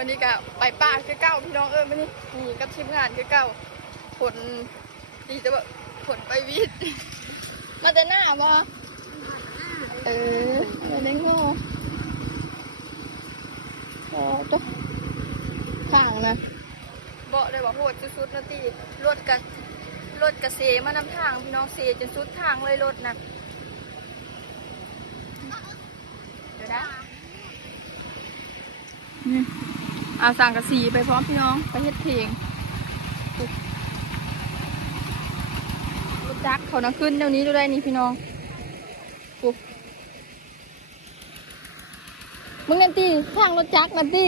วันนี้ก็ไปป่าคือเก้าพี่น้องวันนี้นี่กับทีมงานคือเก้าผลดีแต่ว่าผลไปวิทย์มาแต่หน้าบ่มาได้โง่ตัวข้างนะเบาได้บอกโหดสุดๆนะตีรถกระเซมานำทางพี่น้องเซจนสุดทางเลยรถนะเดี๋ยวนะเอาสั่งกระสีไปพร้อมพี่น้องไปเฮ็ดเพลงรถจักรเขานะขึ้นเดี๋ยวนี้ดูได้นี่พี่น้องปุ๊บมึงนั่นตีทางรถจักรนั่นตี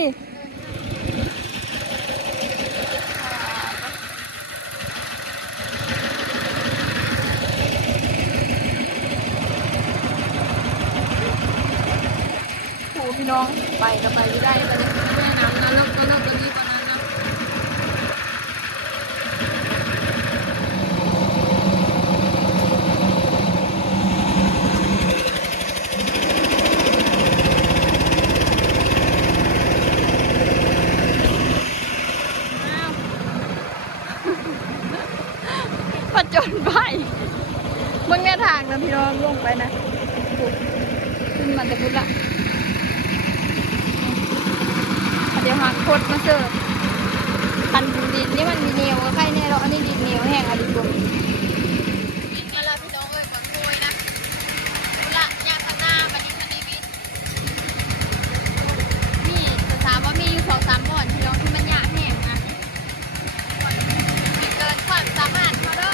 พี่น้องไปก็ไปไม่ได้ตอนนี้ไม่น้ำนะเลิกตัวนี้ก่อนนะปัจจุบันไปมึงแน่ทางนะพี่น้องลงไปนะขึ้นมันจะพุดละเดี๋ยวหาโคตรมาเสิร์ฟพันดินนี่มันมีเหนียวก็ใกล้แน่เราอันนี้ดินเหนียวแห้งอะดิบดินกันแล้วพี่น้องเอ้ยขอโทษนะละยาข้างหน้าวันนี้คันนี้บินมีถามว่ามีอยู่2-3บ่อนพี่น้องที่มันยาแห้งนะเกินความสามารถเขาเด้อ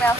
แล้ว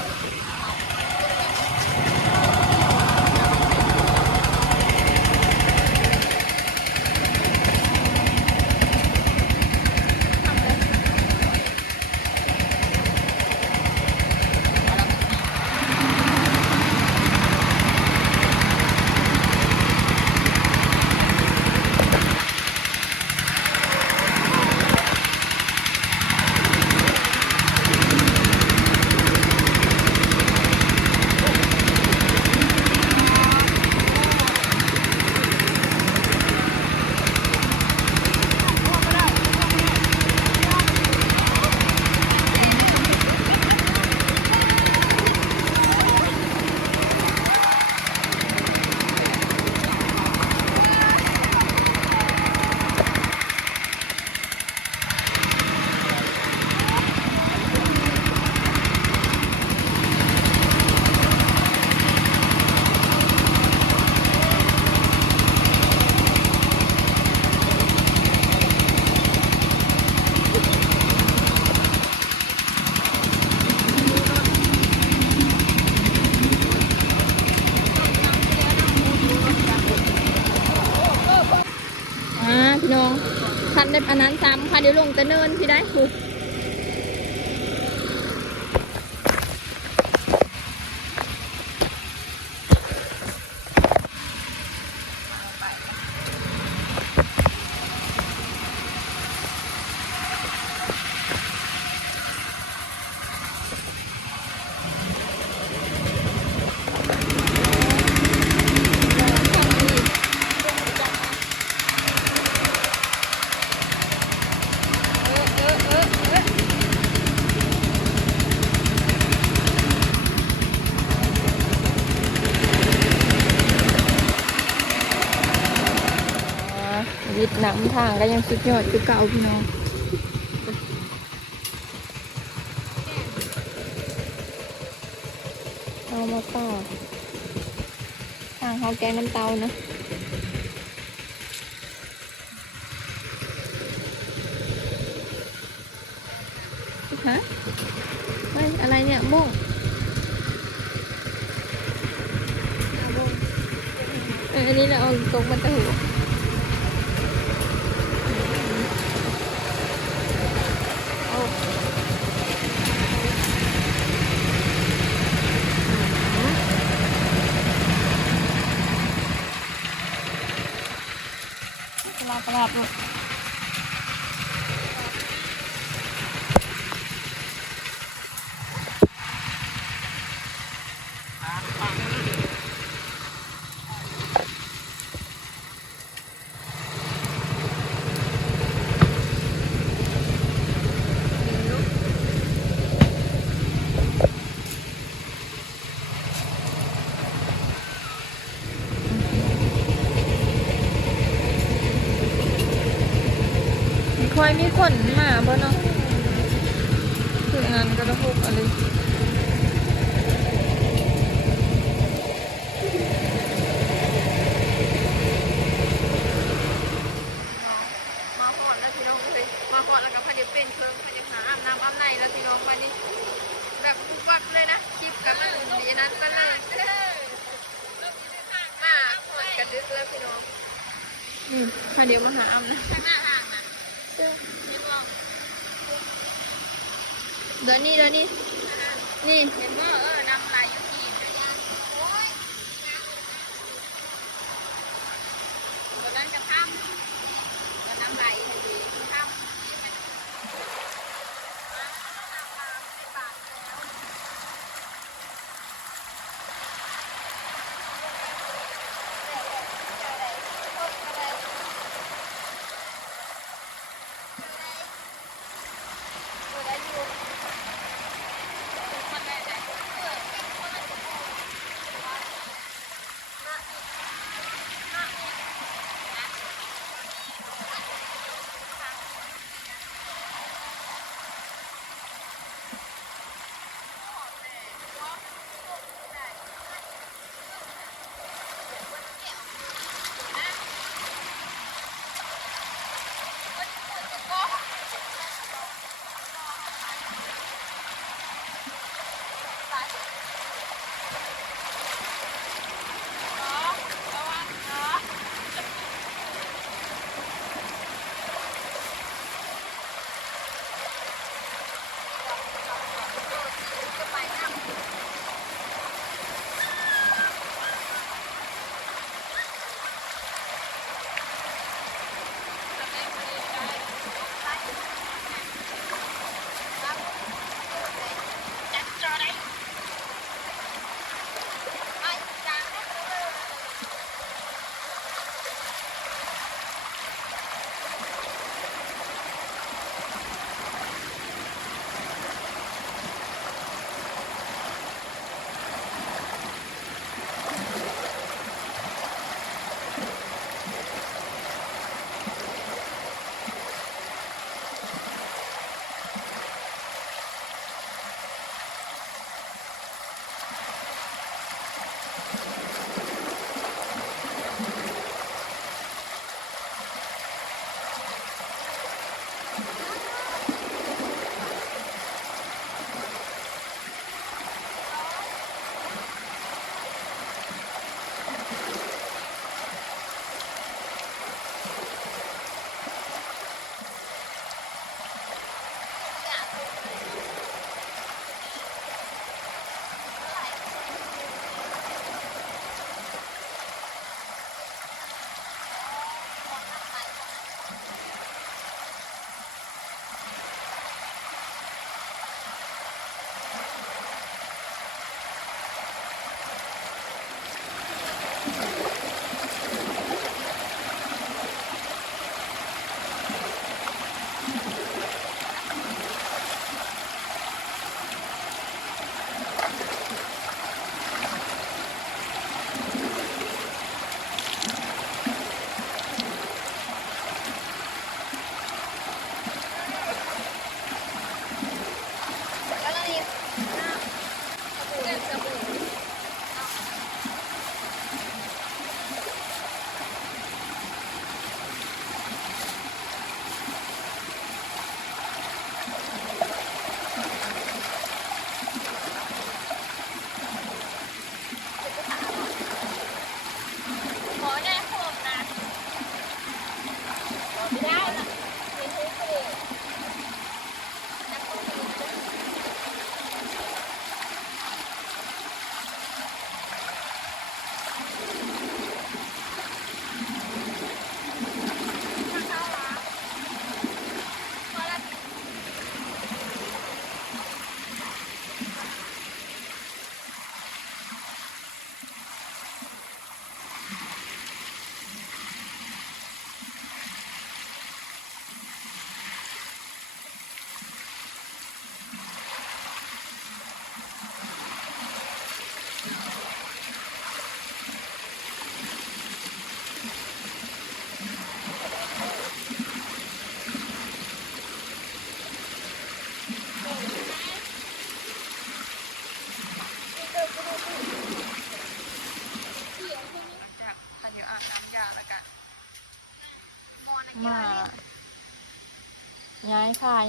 พี่น้องคันได้อันนั้น3คันเดี๋ยวลงแต่เนินพี่ได้คือวิทย์น้ำทางก็ยังสุดยอดคือเก่าพี่น้องเอามาป่า เขาแกงน้ำเตานะฮะเฮ้ยอะไรเนี่ยบุ้งอันนี้เราเอาตกมันตะหูประหลาดลูกคอยมีคนมาบ่เนาะคืองานกระหุกอะไรมาก่อนแล้วพี่น้องเลยมาก่อนแล้วก็พอดีเป็นเพิ่งพอดีหาอาบน้ำอาบในแล้วพี่น้องวันนี้แบบปุ๊บวับเลยนะคลิปกันมันดีนั้นก็เลยมาเปิดกันดึกเลยพี่น้องพอเดี๋ยวมาหาอาบนะข้างหน้าห่างนะเดี๋ยวนี้นี่เห็นว่าน้ำลายอยู่ที่โอ้ยวันนั้นจะทำวันน้ำลายดีทำ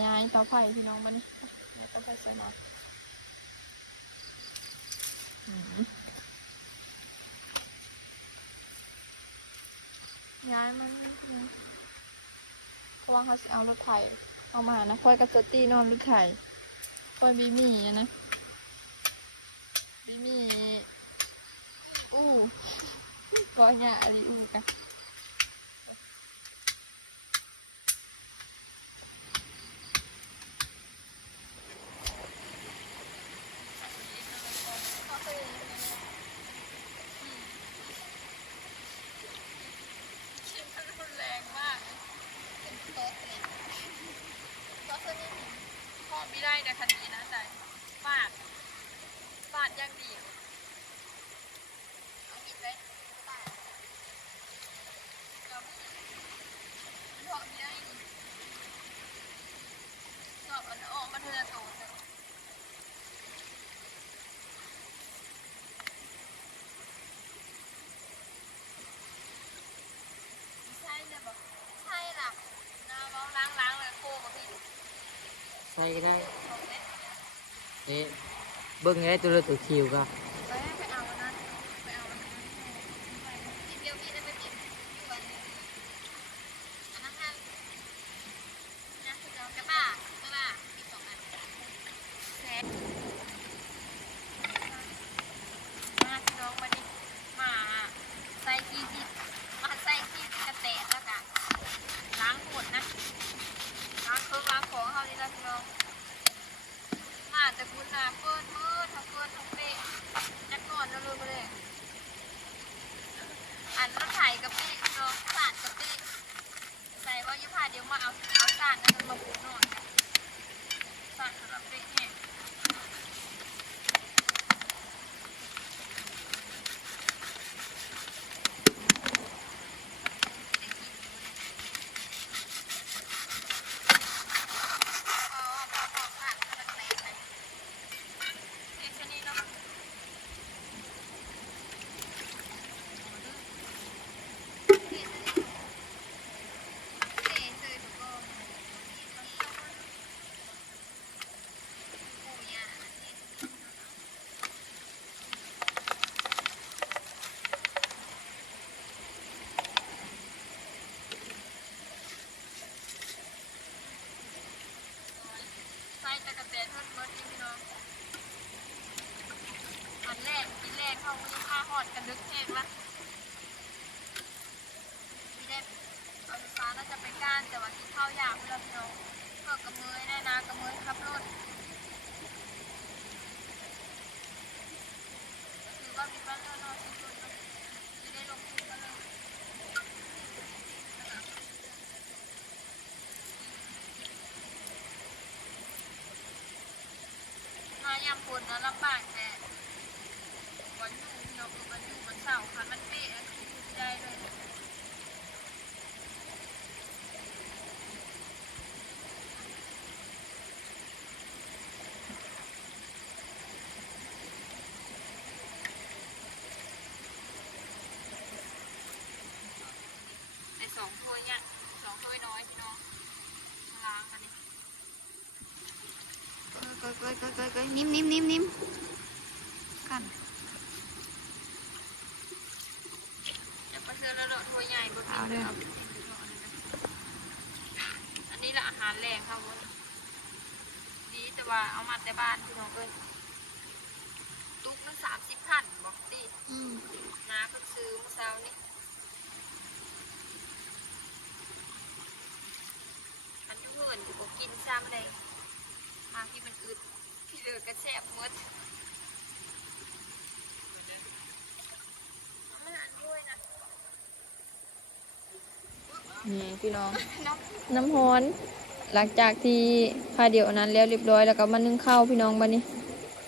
ย้ายเสาไผ่พี่น้องมานี่ย้ายเสาไผ่ใส่น็อตย้ายมันเพราะว่าเขาจะเอารถไถเอามานะค่อยกับเจตี้นอนรถไถค่อยบีมี่นะบีมี่อู้ก็เนี่ยอะไรอู้กันแรงมากเป็นโต๊ะเลยโต๊ะตัวนี้พ่อไม่ได้นะคันนี้นะแต่ฟาดอย่างเดียวเอาหินไปฟาดเราพ่อไม่ได้ชอบมันออกมาเธอโตเลยใช่เลยบอกใช่ล่ะน้าเราล้างเลยโค้กับพี่ ใส่ก็ได้เอ๊ะเบิ้งได้ตัวเลือตัวคิวก็ไปเอาอันนั้นไปเอาอันนั้นกินเดียวพี่ได้ไม่กินอยู่วันนึงอันนั้นห้ามนะคือเราจะบ้าอีก2 อันแซ่มาพี่น้องมาดิมาใส่ขี้จิมาใส่ขี้กระแตกแล้วกันล้างหมดนะล้างเครื่องล้างของเขาดีแล้วพี่น้องมาจะคุณนาเปิดมือทั้งเปิดทั้งเปะนักนอนแล้วเลย อันรถไถกับเป๊ะน้องสานกับเป๊ะใส่ว่ายุพาเดี๋ยวมาเอาสานนั่นมาปูนอนสานกับเป๊ะเนี่ยใส่ตะกะแตนทอดเบิร์ดพี่น้องอันแรกกินแรกเขาไม่ได้ค่าหอดกันดึกแห้งละพี่ได้เอาไฟฟ้าน่าจะไปก้านแต่ว่าที่เข้ายากเพื่อนพี่น้องเพื่อกระเมยได้นะกระเมยขับรถถือว่ามีบ้านนอนสุดๆจะได้ลงทุนกันเลยมายามฝนนะลำบากแต่วันอยู่พี่น้องวันอยู่วันเสาร์ค่ะมันเป๊ะได้เลยใน2 ถ้วยเนี่ย2 ถ้วยน้อยพี่น้องล้างกันดิเกยนิ่มกันอย่าไปเชื่อแล้วถ้วยใหญ่บ่เอาเลยอันนี้ละอาหารแรงเขาดีแต่ว่าเอามาแต่บ้านพี่น้องเอ้ยตุ๊กมัน30,000บอกดิน้าเพิ่งซื้อเมื่อเช้านี่มันยุ่งเหยินอยู่บอกกินซ้ำเลยบางที่มันอึดที่เดือกระแสบหมดมันหันด้วยนะนี่พี่น้องน้ำฮ้อนหลังจากที่พาเดี๋ยวนั้นแล้วเรียบร้อยแล้วก็มานึ่งข้าวพี่น้องบันนี้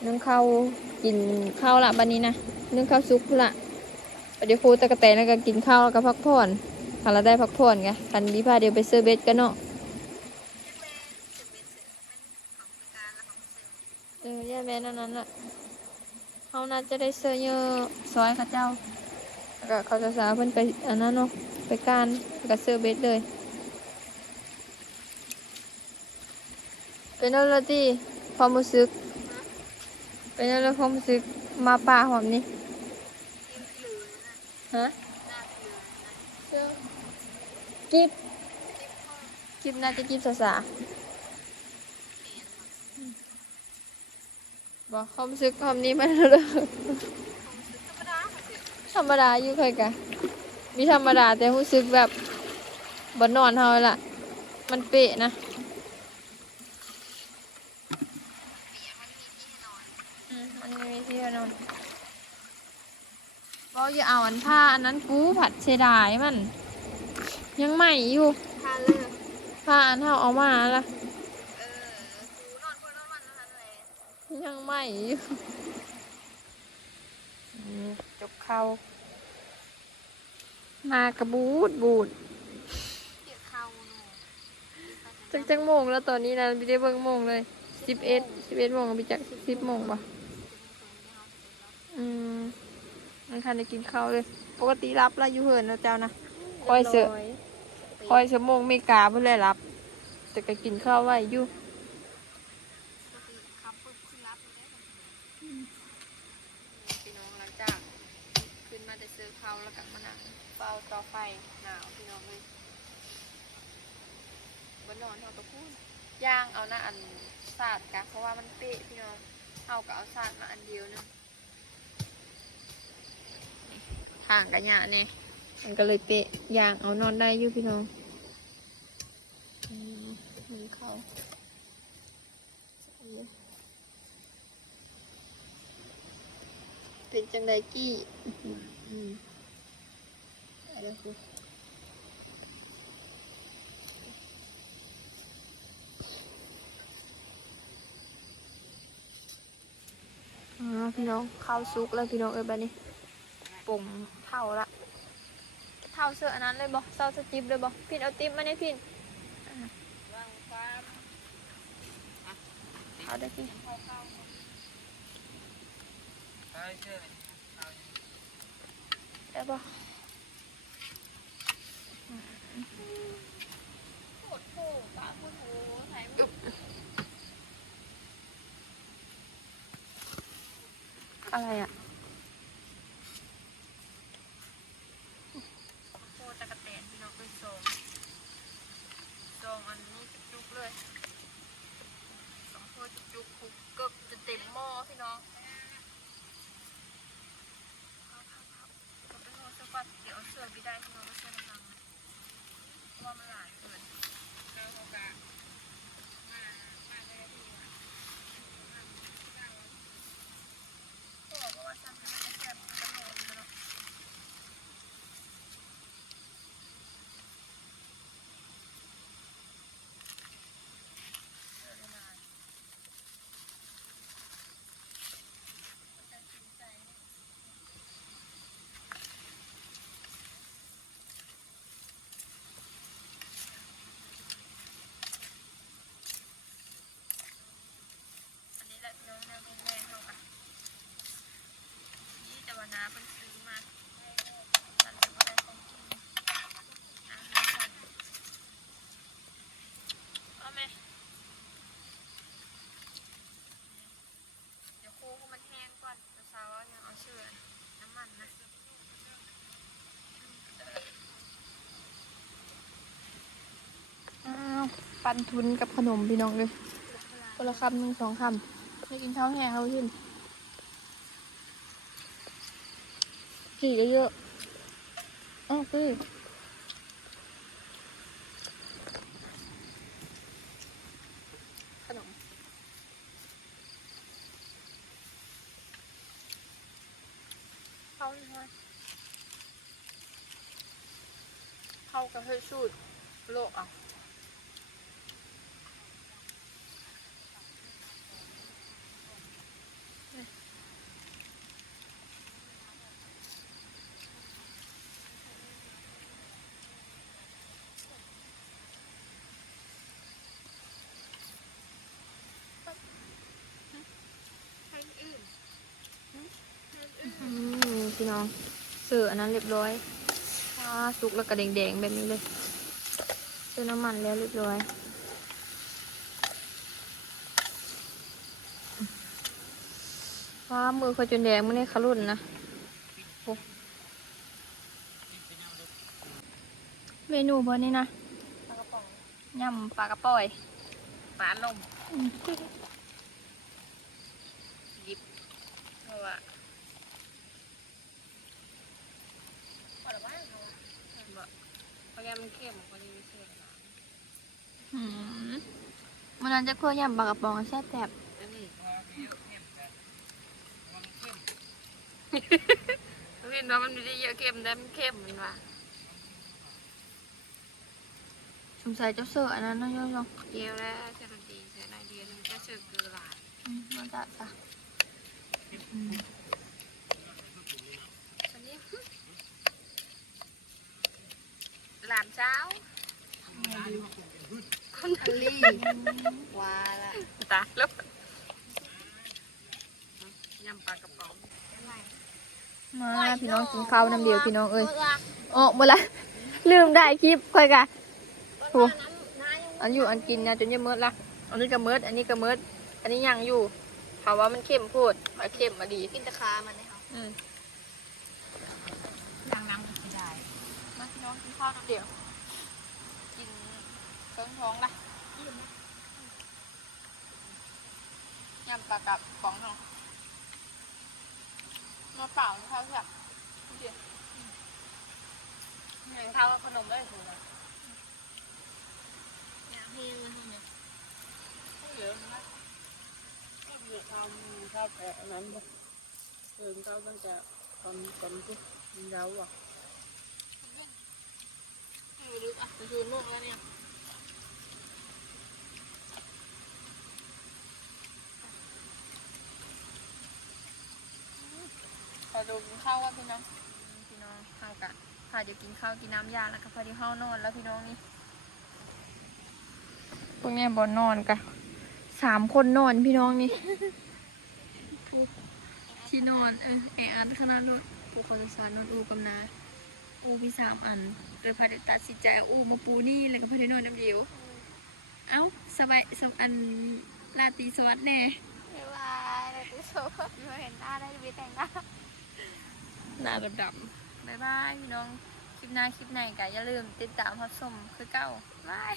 นึ่งข้าวกินข้าวละบันนี้นะนึ่งข้าวซุปละเดี๋ยวครูตะกะแตนแล้วก็กินข้าวแล้วก็พักผ่อนพาเราได้พักผ่อนไงคันนี้พาเดี๋ยวไปเซอร์เบสกันเนาะแย่แม่นั้นล่ะเขาน่าจะได้เสื้อเยอะซอยข้าเจ้าแล้วก็เขาจะสาเพิ่นไปอันนั้นเนาะไปการกับเสื้อเบสเลย เป็นอะไรที่ความรู้สึกเป็นอะไรความรู้สึกมาป่าหอมนี่ฮะกิบกิบน่าจะกิบสาๆบอกความรู้สึกความนี้มันเลยธรรมดาอยู่เคยกะมีธรรมดาแต่รู้สึกแบบบนนอนเฮาล่ะมันเป๊ะนะมันไม่มีที่นอนก็อย่าเอาอันผ้าอันนั้นกูผัดเสียดายมันยังใหม่อยู่ผ้าเลยผ้าอันเท่าเอามาละกูนอนคนนอนวันนั้นเลยยังใหม่อยู่จบเข้ามากระบูดบูดจังโมงแล้วตอนนี้นะไม่ได้เบิ่งโมงเลย11 โมงไปจาก10 โมงป่ะมันทันได้กินข้าวเลยปกติรับแล้วอยู่เหินแล้วเจ้านะคอยเสือโมงไม่กาเพื่อเลยรับแต่ก็กินข้าวไว้อยู่พี่น้องหลังจากขึ้นมาได้ซื้อข้าวแล้วก็มานั่งเฝ้าต่อไฟหนาวพี่น้องเลยบนนอนเขาก็พูดย่างเอาหน้าอันสาดกะเพราะว่ามันเป๊ะพี่น้องเอาก็เอาสาดมาอันเดียวนึงห่างกันเนี่ยนี่มันก็เลยเป๊ะย่างเอานอนได้อยู่พี่น้องมือเขาเป็นจังไดกี้อะไรคือพี่น้องข้าวซุกแล้วพี่น้องบ้านนี้ปุ่มเท่าละเท่าเสื้ออันนั้นเลยบอกเสื้อสจิบเลยบอกพินเอาติ๊บมาในพินเอาได้พี่ได้ปะอะไรอ่ะโคตรกระเตนพี่น้องเป็นทรงอันนี้จุกเลยสองโคตรจุกคุกเกือบจะเต็มหม้อพี่น้องเดี๋ยวเสื้อไม่ได้พี่น้องก็เสื้อน้ำมันเพราะว่ามันหลายเกินเขากะมาเลยพี่บอกว่าซ้ำมันจะแซ่บจะโหดเลยเนาะน้ำมันซื้อมาตัดจะได้ของกินเอาไหมเดี๋ยวโค้งมันแห้งก่อนจะซาวยังเอาเชื่อน้ำมันนะปันทุนกับขนมพี่น้องเลยคนละคำ1 2 คำให้กินข้าวแห้งเขาขึ้นกี่เยอะๆอ๋อคือขนมเข้าเลยเข้ากับเฮ้ยสูตรโลกอ่ะพี่น้องเสืออันนั้นเรียบร้อยสุกแล้วก็แดงๆแบบนี้เลยเสือน้ำมันแล้วเรียบร้อย ฟ้ามือเขาจนแดงมื้อนี้ขลุ่นนะโอ้เมนูบ่นี่นะ ปลากระป๋อง ยำปลากระป๋อย ปลาลมหยิบเพราะว่าปลาละว่าเขาบอกเพราะแกมันเข้มกว่านี้ไม่ใช่หรอ มื้อนั้นจะคั่วยำปลากระป๋องแซ่บแซ่บ อันนี้เห็นว่ามันไม่ได้เยอะเข้มแต่มันเข้มมันว่า สงสัยเจ้าเสืออันนั้นเนาะย่อง เดียวแล้วเชฟดีใส่หน่อยเดียวมันจะเชื่อเกลือหลาย มันจะจ้ะ อันนี้หลามเช้าคนทะเลว้าละตาลุกยำปลากระป๋อง มาพี่น้องกินข้าวน้ำเดียวพี่น้องเอ้ยออกหมดละลืมได้คลิปค่อยกะโหอันอยู่อันกินนะจนยังเมิดละอันนี้ก็เมิดอันนี้ก็เมิดอันนี้ยังอยู่เพราะว่ามันเข้มโพดมาเข้มมาดี กินตะคามันนะครับ อืม ล้างน้ำไม่ได้ มาพี่น้องกินข้าวน้ำเดียวกินเครื่องท้องละยำปลากับป๋องทองมาเปล่าข้าวแบบเดี๋ยว อย่างเท่าขนมได้ถูกไหมอยากให้มันทำไง เยอะนะก็เยอะทำข้าวแกะอันนั้นบ่เพิ่มข้าวมันจะก่อนที่มันยาวอ่ะ ให้ไปลึกอ่ะไปชูนโมกแล้วเนี่ย พอดูกินข้าวว่าพี่น้องพี่น้องข้าวกันพาเดี๋ยวกินข้าวกินน้ำยาแล้วก็พอดีเข้านอนแล้วพี่น้องนี่พวกเนี้ยบอนนอนกัน3 คนนอนพี่น้องนี่ ที่นอนแออัดขนาดนู้นปูคอนสารนอนอูกับนาอูพี่3 อันเลยพาเดี๋ยวตัดสินใจเอาอูมาปูนี่เลยก็พาเดี๋ยวนอนน้ำเดียวเอ้าสบายสอันราตรีสวัสดิ์แน่ บ๊ายบายเราจะโชว์ไม่เห็นหน้าได้ไปแต่งหน้า หน้าดำๆบ๊ายบายพี่น้อง คลิปหน้าคลิปไหนก็อย่าลืมติดตามรับชมคือเก้าบาย